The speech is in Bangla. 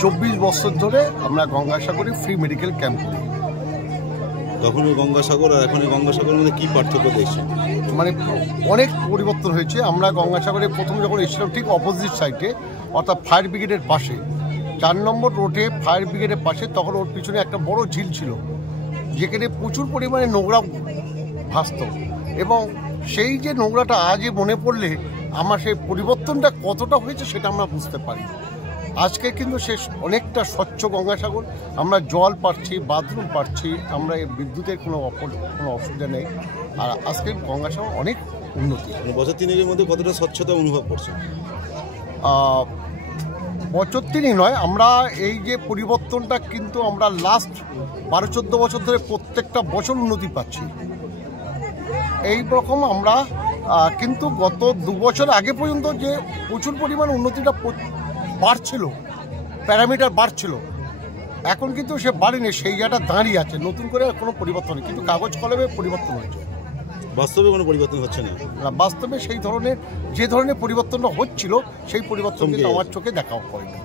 24 বছর ধরে আমরা গঙ্গাসাগরে ফ্রি মেডিকেল ক্যাম্প করি। তখন ওই গঙ্গাসাগর আর এখন গঙ্গাসাগরের মধ্যে কি পার্থক্য দেখছেন? মানে অনেক পরিবর্তন হয়েছে। আমরা গঙ্গাসাগরে প্রথম যখন এসেছিলাম ঠিক অপোজিট সাইডে, অর্থাৎ ফায়ার ব্রিগেডের পাশে, 4 নম্বর রোডে ফায়ার ব্রিগেডের পাশে, তখন ওর পিছনে একটা বড় ঝিল ছিল যেখানে প্রচুর পরিমাণে নোংরা ভাসত, এবং সেই যে নোংরাটা আজই মনে পড়লে আমার সেই পরিবর্তনটা কতটা হয়েছে সেটা আমরা বুঝতে পারি। আজকে কিন্তু সে অনেকটা স্বচ্ছ গঙ্গাসাগর, আমরা জল পাচ্ছি, বাথরুম পাচ্ছি, আমরা বিদ্যুতের কোনো অসুবিধা নেই। আর আজকে গঙ্গাসাগর অনেক উন্নতি। বছর 3 মধ্যে কতটা স্বচ্ছতা অনুভব করছে? বছর 3 নয়, আমরা এই যে পরিবর্তনটা কিন্তু আমরা লাস্ট 12-14 বছর ধরে প্রত্যেকটা বছর উন্নতি পাচ্ছি। এই রকম আমরা কিন্তু গত 2 বছর আগে পর্যন্ত যে প্রচুর পরিমাণ উন্নতিটা বাড়ছিল, প্যারামিটার বাড়ছিল, এখন কিন্তু সে বাড়েনি, সেই জায়গাটা দাঁড়িয়ে আছে, নতুন করে কোনো পরিবর্তন নেই। কিন্তু কাগজ কলমে পরিবর্তন হয়েছে, বাস্তবে কোনো পরিবর্তন হচ্ছে না। বাস্তবে সেই ধরনের যে ধরনের পরিবর্তনটা হচ্ছিল সেই পরিবর্তন কিন্তু আমার চোখে দেখা পড়েনি।